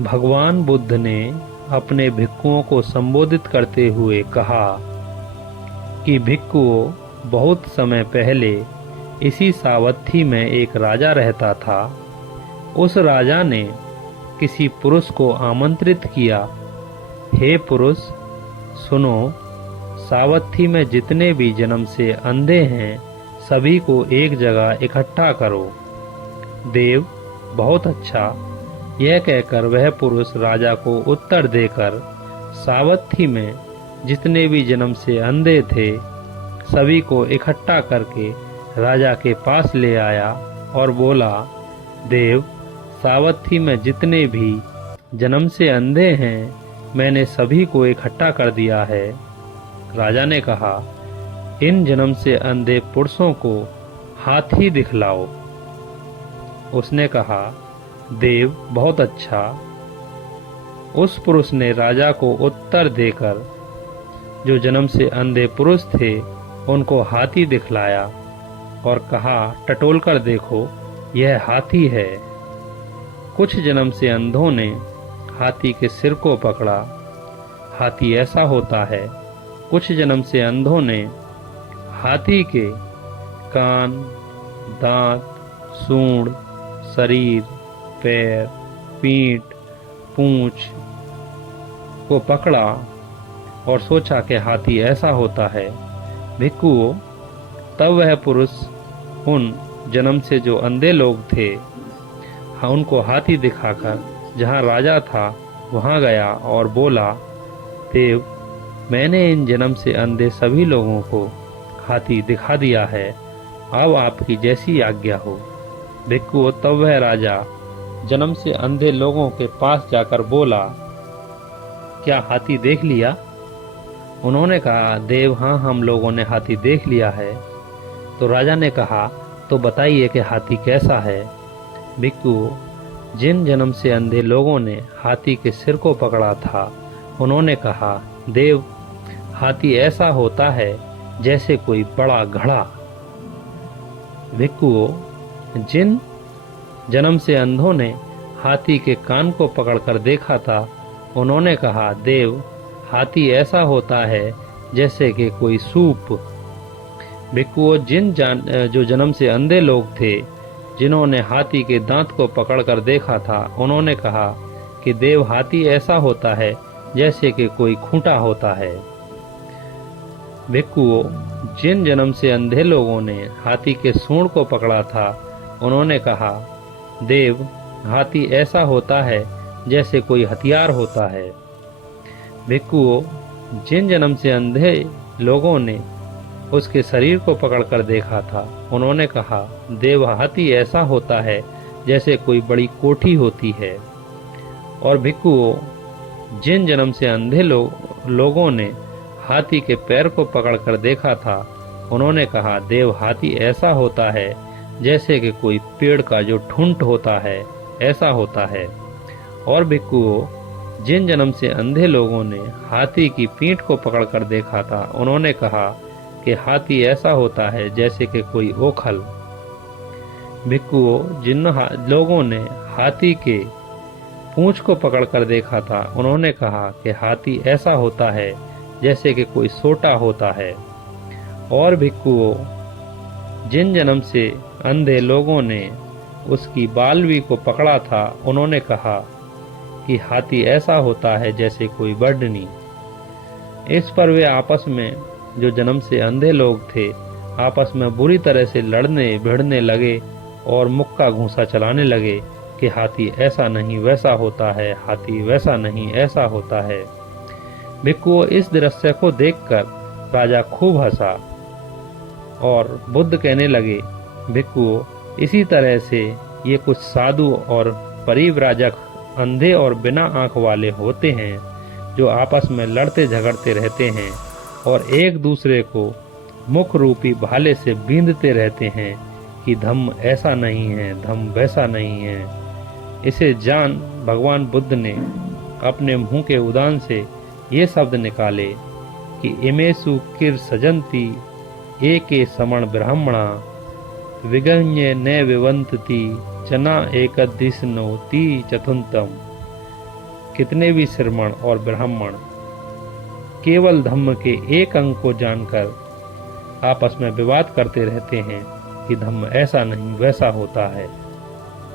भगवान बुद्ध ने अपने भिक्षुओं को संबोधित करते हुए कहा कि भिक्षुओं, बहुत समय पहले इसी सावत्थी में एक राजा रहता था। उस राजा ने किसी पुरुष को आमंत्रित किया, हे पुरुष, सुनो, सावत्थी में जितने भी जन्म से अंधे हैं सभी को एक जगह इकट्ठा करो। देव, बहुत अच्छा, यह कहकर वह पुरुष राजा को उत्तर देकर सावत्थी में जितने भी जन्म से अंधे थे सभी को इकट्ठा करके राजा के पास ले आया और बोला, देव, सावत्थी में जितने भी जन्म से अंधे हैं मैंने सभी को इकट्ठा कर दिया है। राजा ने कहा, इन जन्म से अंधे पुरुषों को हाथी दिखलाओ। उसने कहा, देव, बहुत अच्छा। उस पुरुष ने राजा को उत्तर देकर जो जन्म से अंधे पुरुष थे उनको हाथी दिखलाया और कहा, टटोल कर देखो, यह हाथी है। कुछ जन्म से अंधों ने हाथी के सिर को पकड़ा, हाथी ऐसा होता है। कुछ जन्म से अंधों ने हाथी के कान, दांत, सूंड, शरीर, पैर, पीठ, पूंछ को पकड़ा और सोचा कि हाथी ऐसा होता है। भिक्षुओं, तब वह पुरुष उन जन्म से जो अंधे लोग थे उनको हाथी दिखाकर जहाँ राजा था वहाँ गया और बोला, देव, मैंने इन जन्म से अंधे सभी लोगों को हाथी दिखा दिया है, अब आपकी जैसी आज्ञा हो। भिक्षुओं, तब वह राजा जन्म से अंधे लोगों के पास जाकर बोला, क्या हाथी देख लिया? उन्होंने कहा, देव, हाँ, हम लोगों ने हाथी देख लिया है। तो राजा ने कहा, तो बताइए कि हाथी कैसा है? भिक्षुओं, जिन जन्म से अंधे लोगों ने हाथी के सिर को पकड़ा था उन्होंने कहा, देव, हाथी ऐसा होता है जैसे कोई बड़ा घड़ा। भिक्षुओं, जिन जन्म से अंधों ने हाथी के कान को पकड़कर देखा था उन्होंने कहा, देव, हाथी ऐसा होता है जैसे कि कोई सूप। भिक्षुओं, जो जन्म से अंधे लोग थे जिन्होंने हाथी के दांत को पकड़कर देखा था उन्होंने कहा कि देव, हाथी ऐसा होता है जैसे कि कोई खूंटा होता है। भिक्षुओं, जिन जन्म से अंधे लोगों ने हाथी के सूंड को पकड़ा था उन्होंने कहा, देव, हाथी ऐसा होता है जैसे कोई हथियार होता है। भिक्षुओं, जिन जन्म से अंधे लोगों ने उसके शरीर को पकड़कर देखा था उन्होंने कहा, देव, हाथी ऐसा होता है जैसे कोई बड़ी कोठी होती है। और भिक्षुओं, जिन जन्म से अंधे लोगों ने हाथी के पैर को पकड़कर देखा था उन्होंने कहा, देव, हाथी ऐसा होता है जैसे कि कोई पेड़ का जो ठुंट होता है ऐसा होता है। और भिक्षुओं, जिन जन्म से अंधे लोगों ने हाथी की पीठ को पकड़कर देखा था उन्होंने कहा कि हाथी ऐसा होता है जैसे कि कोई ओखल। भिक्षुओं, जिन लोगों ने हाथी के पूंछ को पकड़कर देखा था उन्होंने कहा कि हाथी ऐसा होता है जैसे कि कोई सोटा होता है। और भिक्षुओं, जिन जन्म से अंधे लोगों ने उसकी बालवी को पकड़ा था उन्होंने कहा कि हाथी ऐसा होता है जैसे कोई बढ़नी। इस पर वे आपस में, जो जन्म से अंधे लोग थे, आपस में बुरी तरह से लड़ने भिड़ने लगे और मुक्का घूंसा चलाने लगे कि हाथी ऐसा नहीं वैसा होता है, हाथी वैसा नहीं ऐसा होता है। भिक्षुओं, इस दृश्य को देखकर राजा खूब हंसा और बुद्ध कहने लगे, भिक्षुओं, इसी तरह से ये कुछ साधु और परिव्राजक अंधे और बिना आंख वाले होते हैं जो आपस में लड़ते झगड़ते रहते हैं और एक दूसरे को मुख रूपी भाले से बींधते रहते हैं कि धम्म ऐसा नहीं है, धम्म वैसा नहीं है। इसे जान भगवान बुद्ध ने अपने मुंह के उदान से ये शब्द निकाले कि इमेषु किर सजंती एके समण ब्राह्मणा विगण्य न विवंतति जना एकदिशनो ती चतुंतम। कितने भी श्रमण और ब्राह्मण केवल धम्म के एक अंग को जानकर आपस में विवाद करते रहते हैं कि धम्म ऐसा नहीं वैसा होता है।